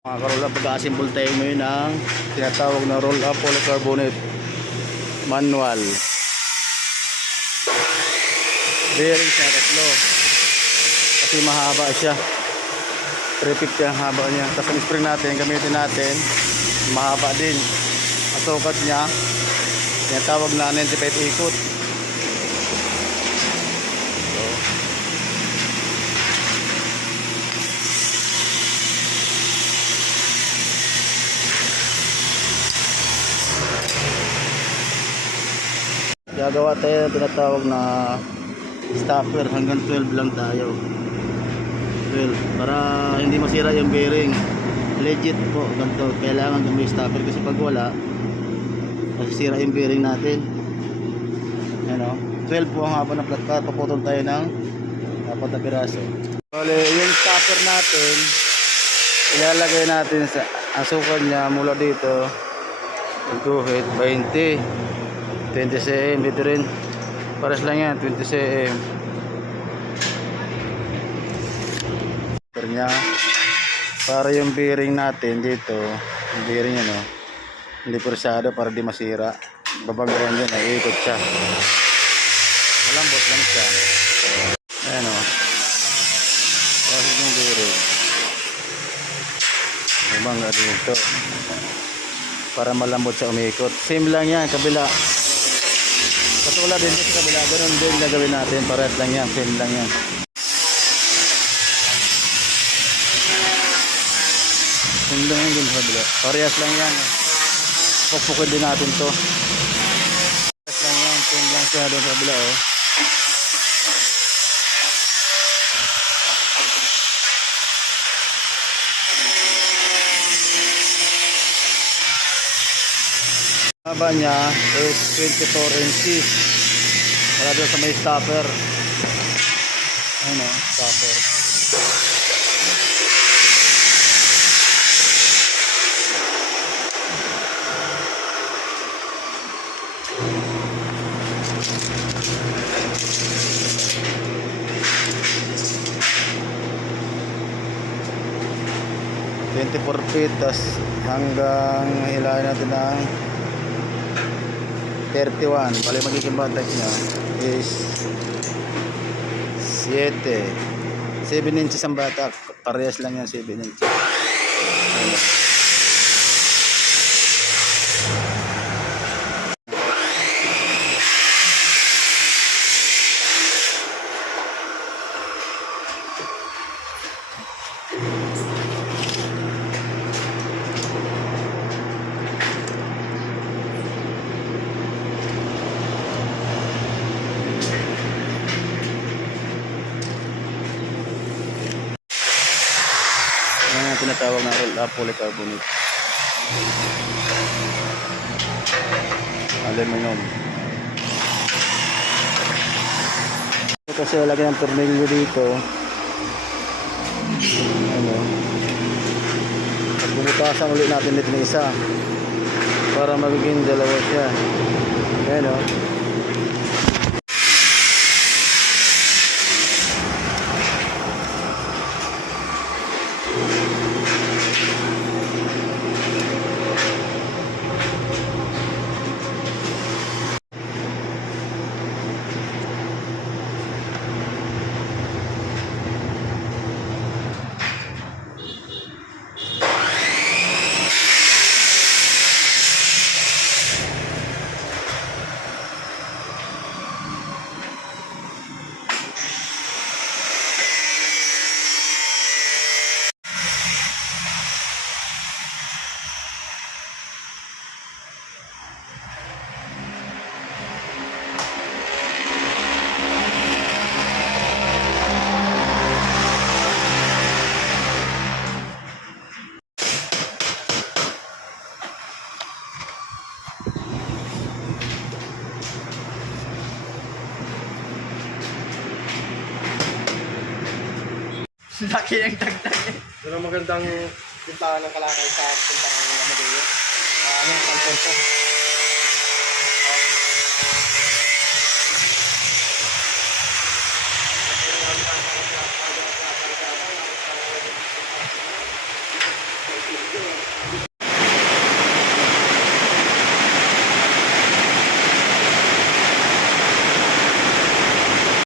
Mga karoll up, pag-assemble tayo ngayon ng tinatawag na roll up polycarbonate manual bearings na tatlo kasi mahaba siya, 350 ang haba niya. Tapos ang spring natin, gamitin natin mahaba din. Ang sukat niya tinatawag na 95 ikot. Gagawa tayo ng tinatawag na stopper, hanggang 12 lang tayo, 12, para hindi masira yung bearing. Legit po ganito, kailangan may stopper kasi pag wala masisira yung bearing natin. Ano, 12 po ang haba ng flat cut. Paputol tayo ng 4 na piraso. Bale, yung stopper natin ilalagay natin sa asukan niya mula dito guhit 20 cm. Dito rin pares lang yan, 20 cm niya, para yung bearing natin dito, yung bearing yan hindi pursado, para di masira. Babagayan din, iikot siya, malambot lang siya. Ayan kasi yung bearing bumangga dito para malambot siya umikot. Same lang yan kabila. Katulad din sa kabila, ganun din gagawin natin. Parehas lang yan, same lang yan. Same lang yan din sa kabila. Parehas lang yan. Pupukin din natin to. Parehas lang yan, same lang siya doon sa kabila Haba niya is 24 inches. Wala doon sa may stopper. Ayun stopper. .24 feet, tas hanggang hilahin natin ng 31. Bali magiging batak niya is 7 inches ang batak. Parehas lang yan, 7 inches. Yan ang tinatawag na roll up polycarbonate aluminum. Kasi lagi ng tornilyo dito. Bubutasan ulit natin dito ng isa para magiging dalawa siya. Ayan laki yung dagdag Pero magandang tintahan ng kalakay sa tintahan ng Amadeo. Anong Alfonso?